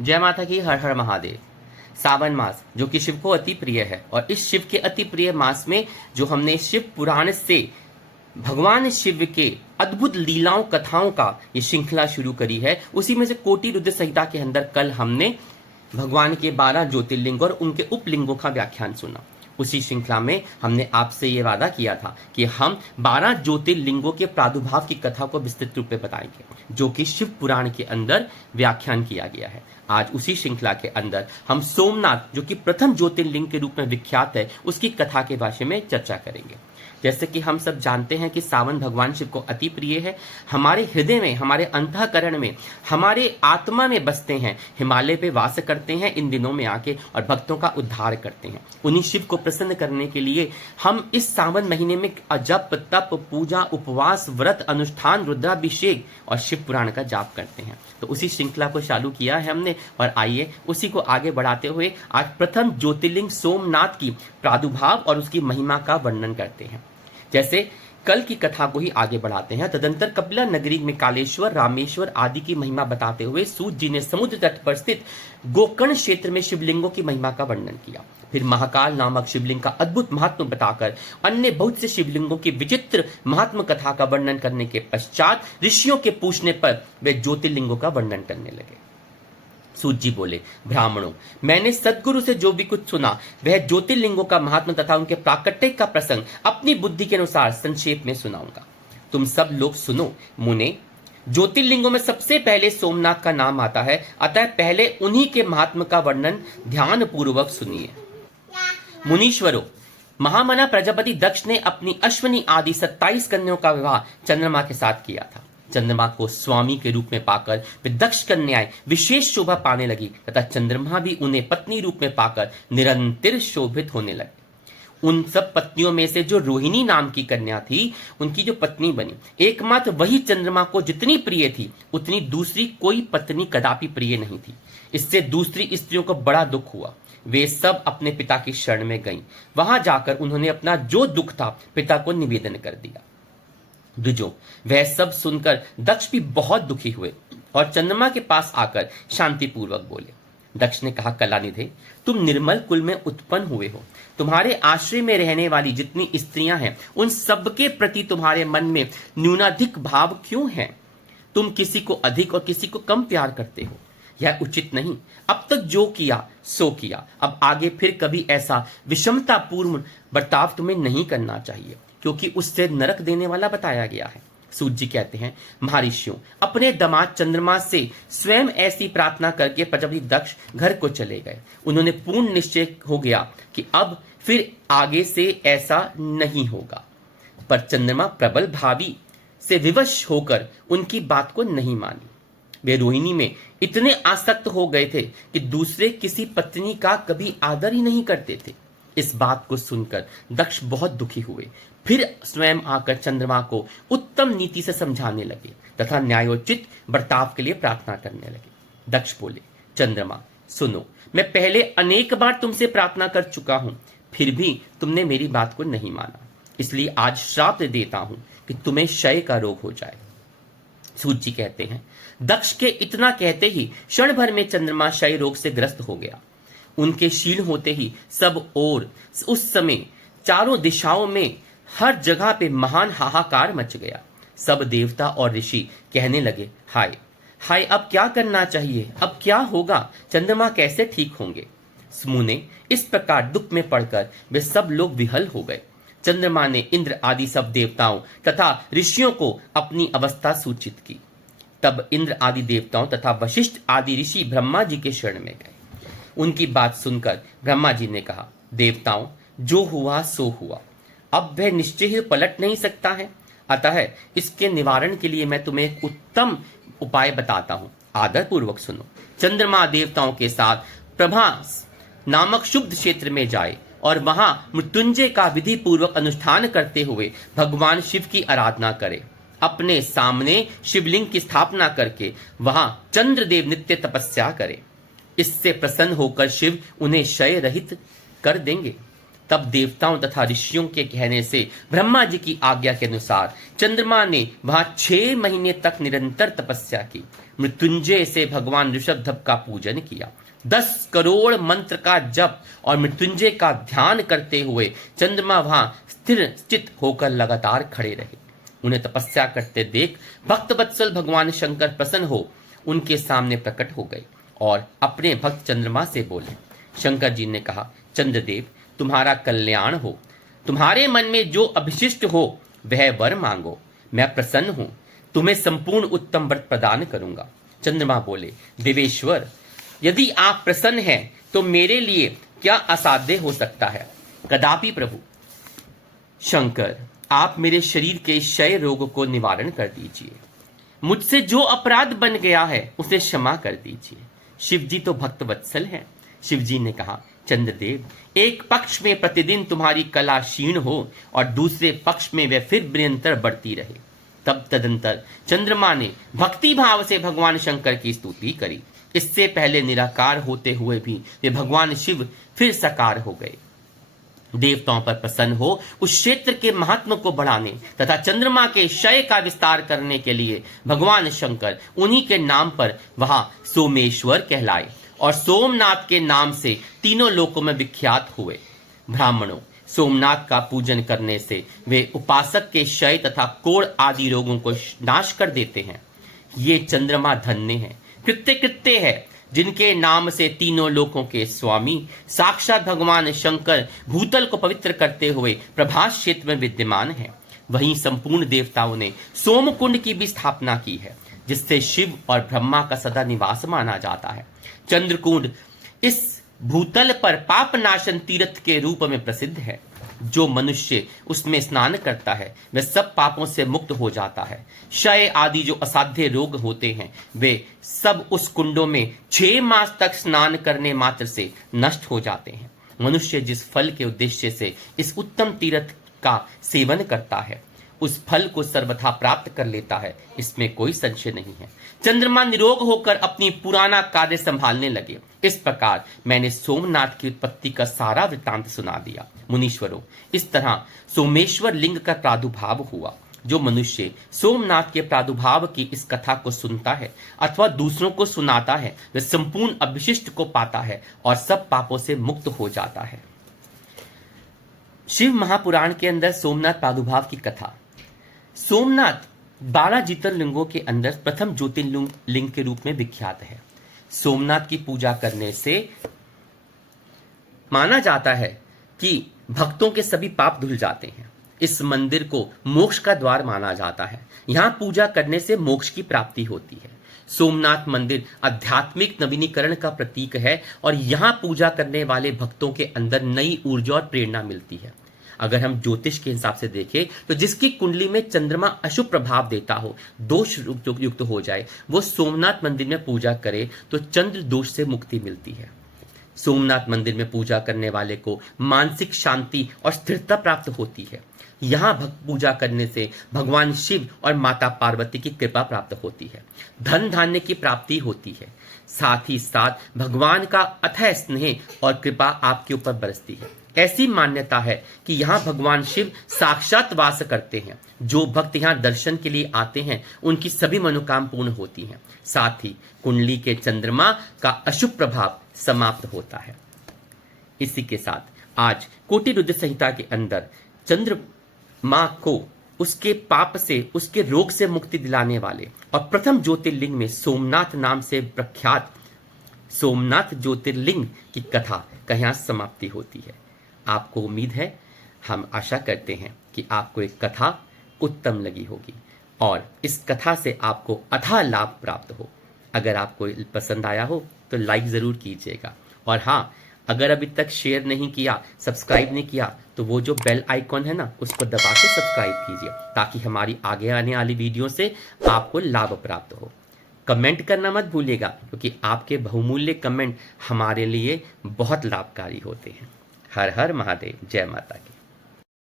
जय माता की, हर हर महादेव। सावन मास जो कि शिव को अति प्रिय है, और इस शिव के अति प्रिय मास में जो हमने शिव पुराण से भगवान शिव के अद्भुत लीलाओं कथाओं का ये श्रृंखला शुरू करी है, उसी में से कोटि रुद्र संहिता के अंदर कल हमने भगवान के 12 ज्योतिर्लिंग और उनके उपलिंगों का व्याख्यान सुना। उसी श्रृंखला में हमने आपसे ये वादा किया था कि हम 12 ज्योतिर्लिंगों के प्रादुर्भाव की कथा को विस्तृत रूप में बताएंगे, जो कि शिव पुराण के अंदर व्याख्यान किया गया है। आज उसी श्रृंखला के अंदर हम सोमनाथ, जो कि प्रथम ज्योतिर्लिंग के रूप में विख्यात है, उसकी कथा के बारे में चर्चा करेंगे। जैसे कि हम सब जानते हैं कि सावन भगवान शिव को अति प्रिय है। हमारे हृदय में, हमारे अंतःकरण में, हमारे आत्मा में बसते हैं, हिमालय पे वास करते हैं इन दिनों में आके, और भक्तों का उद्धार करते हैं। उन्हीं शिव को प्रसन्न करने के लिए हम इस सावन महीने में जप, तप, पूजा, उपवास, व्रत, अनुष्ठान, रुद्राभिषेक और शिव पुराण का जाप करते हैं। तो उसी श्रृंखला को चालू किया है हमने, और आइए उसी को आगे बढ़ाते हुए आज प्रथम ज्योतिर्लिंग सोमनाथ की प्रादुर्भाव और उसकी महिमा का वर्णन करते हैं। जैसे कल की कथा को ही आगे बढ़ाते हैं। तदंतर कपिला नगरी में कालेश्वर, रामेश्वर आदि की महिमा बताते हुए सूत जी ने समुद्र तट पर स्थित गोकर्ण क्षेत्र में शिवलिंगों की महिमा का वर्णन किया। फिर महाकाल नामक शिवलिंग का अद्भुत महात्म बताकर अन्य बहुत से शिवलिंगों की विचित्र महात्म कथा का वर्णन करने के पश्चात ऋषियों के पूछने पर वे ज्योतिर्लिंगों का वर्णन करने लगे। सूत जी बोले, ब्राह्मणों, मैंने सदगुरु से जो भी कुछ सुना वह ज्योतिर्लिंगों का महात्म तथा उनके प्राकट्य का प्रसंग अपनी बुद्धि के अनुसार संक्षेप में सुनाऊंगा। तुम सब लोग सुनो। मुने, ज्योतिर्लिंगों में सबसे पहले सोमनाथ का नाम आता है, अतः पहले उन्हीं के महात्म का वर्णन ध्यान पूर्वक सुनिए। मुनीश्वरों, महामना प्रजापति दक्ष ने अपनी अश्वनी आदि 27 कन्याओं का विवाह चंद्रमा के साथ किया था। चंद्रमा को स्वामी के रूप में पाकर वे दक्ष कन्याएं विशेष शोभा पाने लगी तथा चंद्रमा भी उन्हें पत्नी रूप में पाकर निरंतर शोभित होने लगे। उन सब पत्नियों में से जो रोहिणी नाम की कन्या थी, उनकी जो पत्नी बनी, एकमात्र वही चंद्रमा को जितनी प्रिय थी उतनी दूसरी कोई पत्नी कदापि प्रिय नहीं थी। इससे दूसरी स्त्रियों को बड़ा दुख हुआ। वे सब अपने पिता की शरण में गईं। वहां जाकर उन्होंने अपना जो दुख था पिता को निवेदन कर दिया। द्विजों, वह सब सुनकर दक्ष भी बहुत दुखी हुए और चंद्रमा के पास आकर शांतिपूर्वक बोले। दक्ष ने कहा, कलानिधे, तुम निर्मल कुल में उत्पन्न हुए हो। तुम्हारे आश्रय में रहने वाली जितनी स्त्रियां हैं उन सबके प्रति तुम्हारे मन में न्यूनाधिक भाव क्यों है? तुम किसी को अधिक और किसी को कम प्यार करते हो। यह उचित नहीं। अब तक जो किया सो किया, अब आगे फिर कभी ऐसा विषमतापूर्ण बर्ताव तुम्हें नहीं करना चाहिए, क्योंकि उससे नरक देने वाला बताया गया है। सूत जी कहते हैं, महर्षियों, अपने दामाद चंद्रमा से स्वयं ऐसी प्रार्थना करके प्रजापति दक्ष घर को चले गए। उन्होंने पूर्ण निश्चय हो गया कि अब फिर आगे से ऐसा नहीं होगा। पर चंद्रमा प्रबल भावी से विवश होकर उनकी बात को नहीं मानी। वे रोहिणी में इतने आसक्त हो गए थे कि दूसरे किसी पत्नी का कभी आदर ही नहीं करते थे। इस बात को सुनकर दक्ष बहुत दुखी हुए। फिर स्वयं आकर चंद्रमा को उत्तम नीति से समझाने लगे तथा न्यायोचित बर्ताव के लिए प्रार्थना करने लगे। दक्ष बोले, चंद्रमा सुनो, मैं पहले अनेक बार तुमसे प्रार्थना कर चुका हूं, फिर भी तुमने मेरी बात को नहीं माना। इसलिए आज श्राप देता हूं कि तुम्हें क्षय का रोग हो जाए। सूत जी कहते हैं, दक्ष के इतना कहते ही क्षण भर में चंद्रमा क्षय रोग से ग्रस्त हो गया। उनके शील होते ही सब ओर उस समय चारों दिशाओं में हर जगह पे महान हाहाकार मच गया। सब देवता और ऋषि कहने लगे, हाय हाय, अब क्या करना चाहिए? अब क्या होगा? चंद्रमा कैसे ठीक होंगे? मुने, इस प्रकार दुख में पड़कर वे सब लोग विहल हो गए। चंद्रमा ने इंद्र आदि सब देवताओं तथा ऋषियों को अपनी अवस्था सूचित की। तब इंद्र आदि देवताओं तथा वशिष्ठ आदि ऋषि ब्रह्मा जी के शरण में गए। उनकी बात सुनकर ब्रह्मा जी ने कहा, देवताओं, जो हुआ सो हुआ। अब वह निश्चय ही पलट नहीं सकता है, अतः इसके निवारण के लिए मैं तुम्हें एक उत्तम उपाय बताता हूं। आदर पूर्वक सुनो। चंद्रमा देवताओं के साथ प्रभास नामक शुभ क्षेत्र में जाए और वहां मृत्युंजय का विधि पूर्वक अनुष्ठान करते हुए भगवान शिव की आराधना करे। अपने सामने शिवलिंग की स्थापना करके वहां चंद्रदेव नित्य तपस्या करे। इससे प्रसन्न होकर शिव उन्हें क्षय रहित कर देंगे। तब देवताओं तथा ऋषियों के कहने से ब्रह्मा जी की आज्ञा के अनुसार चंद्रमा ने वहां 6 महीने तक निरंतर तपस्या की। मृत्युंजय से भगवान ऋषभदेव का पूजन किया। 10 करोड़ मंत्र का जप और मृत्युंजय का ध्यान करते हुए चंद्रमा वहां स्थिर चित होकर लगातार खड़े रहे। उन्हें तपस्या करते देख भक्त वत्सल भगवान शंकर प्रसन्न हो उनके सामने प्रकट हो गए और अपने भक्त चंद्रमा से बोले। शंकर जी ने कहा, चंद्रदेव तुम्हारा कल्याण हो, तुम्हारे मन में जो अभिशिष्ट हो वह वर मांगो, मैं प्रसन्न हूं, तुम्हें संपूर्ण उत्तम व्रत प्रदान करूंगा। चंद्रमा बोले, देवेश्वर यदि आप प्रसन्न हैं तो मेरे लिए क्या असाध्य हो सकता है? कदापि प्रभु। शंकर आप मेरे शरीर के क्षय रोग को निवारण कर दीजिए, मुझसे जो अपराध बन गया है उसे क्षमा कर दीजिए। शिव जी तो भक्त वत्सल हैं। शिव जी ने कहा, चंद्रदेव एक पक्ष में प्रतिदिन तुम्हारी कला क्षीण हो और दूसरे पक्ष में वह फिर निरंतर बढ़ती रहे। तब तदंतर चंद्रमा ने भक्ति भाव से भगवान शंकर की स्तुति करी। इससे पहले निराकार होते हुए भी वे भगवान शिव फिर साकार हो गए। देवताओं पर प्रसन्न हो उस क्षेत्र के महात्म को बढ़ाने तथा चंद्रमा के क्षय का विस्तार करने के लिए भगवान शंकर उन्हीं के नाम पर वहां सोमेश्वर कहलाए और सोमनाथ के नाम से तीनों लोकों में विख्यात हुए। ब्राह्मणों, सोमनाथ का पूजन करने से वे उपासक के क्षय तथा कोढ़ आदि रोगों को नाश कर देते हैं। ये चंद्रमा धन्य है, कृत्य कृत्य है, जिनके नाम से तीनों लोकों के स्वामी साक्षात भगवान शंकर भूतल को पवित्र करते हुए प्रभास क्षेत्र में विद्यमान है। वहीं संपूर्ण देवताओं ने सोमकुंड की भी स्थापना की है, जिससे शिव और ब्रह्मा का सदा निवास माना जाता है। चंद्रकुंड इस भूतल पर पाप नाशन तीर्थ के रूप में प्रसिद्ध है। जो मनुष्य उसमें स्नान करता है वह सब पापों से मुक्त हो जाता है। क्षय आदि जो असाध्य रोग होते हैं वे सब उस कुंडों में 6 मास तक स्नान करने मात्र से नष्ट हो जाते हैं। मनुष्य जिस फल के उद्देश्य से इस उत्तम तीर्थ का सेवन करता है उस फल को सर्वथा प्राप्त कर लेता है, इसमें कोई संशय नहीं है। चंद्रमा निरोग होकर अपनी पुराना कार्य संभालने लगे। इस प्रकार मैंने सोमनाथ की उत्पत्ति का सारा वृत्तांत सुना दिया। मुनीश्वरों, इस तरह सोमेश्वर लिंग का प्रादुर्भाव हुआ। जो मनुष्य सोमनाथ के प्रादुर्भाव की इस कथा को सुनता है अथवा दूसरों को सुनाता है वह संपूर्ण अभिशिष्ट को पाता है और सब पापों से मुक्त हो जाता है। शिव महापुराण के अंदर सोमनाथ प्रादुर्भाव की कथा। सोमनाथ 12 ज्योतिर्लिंगों के अंदर प्रथम ज्योतिर्लिंग के रूप में विख्यात है। सोमनाथ की पूजा करने से माना जाता है कि भक्तों के सभी पाप धुल जाते हैं। इस मंदिर को मोक्ष का द्वार माना जाता है। यहाँ पूजा करने से मोक्ष की प्राप्ति होती है। सोमनाथ मंदिर आध्यात्मिक नवीनीकरण का प्रतीक है और यहाँ पूजा करने वाले भक्तों के अंदर नई ऊर्जा और प्रेरणा मिलती है। अगर हम ज्योतिष के हिसाब से देखें तो जिसकी कुंडली में चंद्रमा अशुभ प्रभाव देता हो, दोष युक्त हो जाए, वो सोमनाथ मंदिर में पूजा करे तो चंद्र दोष से मुक्ति मिलती है। सोमनाथ मंदिर में पूजा करने वाले को मानसिक शांति और स्थिरता प्राप्त होती है। यहाँ पूजा करने से भगवान शिव और माता पार्वती की कृपा प्राप्त होती है। धन धान्य की प्राप्ति होती है। साथ ही साथ भगवान का अथाह स्नेह और कृपा आपके ऊपर बरसती है। ऐसी मान्यता है कि यहाँ भगवान शिव साक्षात वास करते हैं। जो भक्त यहाँ दर्शन के लिए आते हैं उनकी सभी मनोकामना पूर्ण होती हैं। साथ ही कुंडली के चंद्रमा का अशुभ प्रभाव समाप्त होता है। इसी के साथ आज कोटि रुद्र संहिता के अंदर चंद्रमा को उसके पाप से, उसके रोग से मुक्ति दिलाने वाले और प्रथम ज्योतिर्लिंग में सोमनाथ नाम से प्रख्यात सोमनाथ ज्योतिर्लिंग की कथा का यहाँ समाप्ति होती है। आपको उम्मीद है, हम आशा करते हैं कि आपको एक कथा उत्तम लगी होगी और इस कथा से आपको अथाह लाभ प्राप्त हो। अगर आपको पसंद आया हो तो लाइक ज़रूर कीजिएगा और हाँ, अगर अभी तक शेयर नहीं किया, सब्सक्राइब नहीं किया तो वो जो बेल आइकॉन है ना, उसको दबा के सब्सक्राइब कीजिए ताकि हमारी आगे आने वाली वीडियो से आपको लाभ प्राप्त हो। कमेंट करना मत भूलिएगा क्योंकि आपके बहुमूल्य कमेंट हमारे लिए बहुत लाभकारी होते हैं। हर हर महादेव, जय माता की।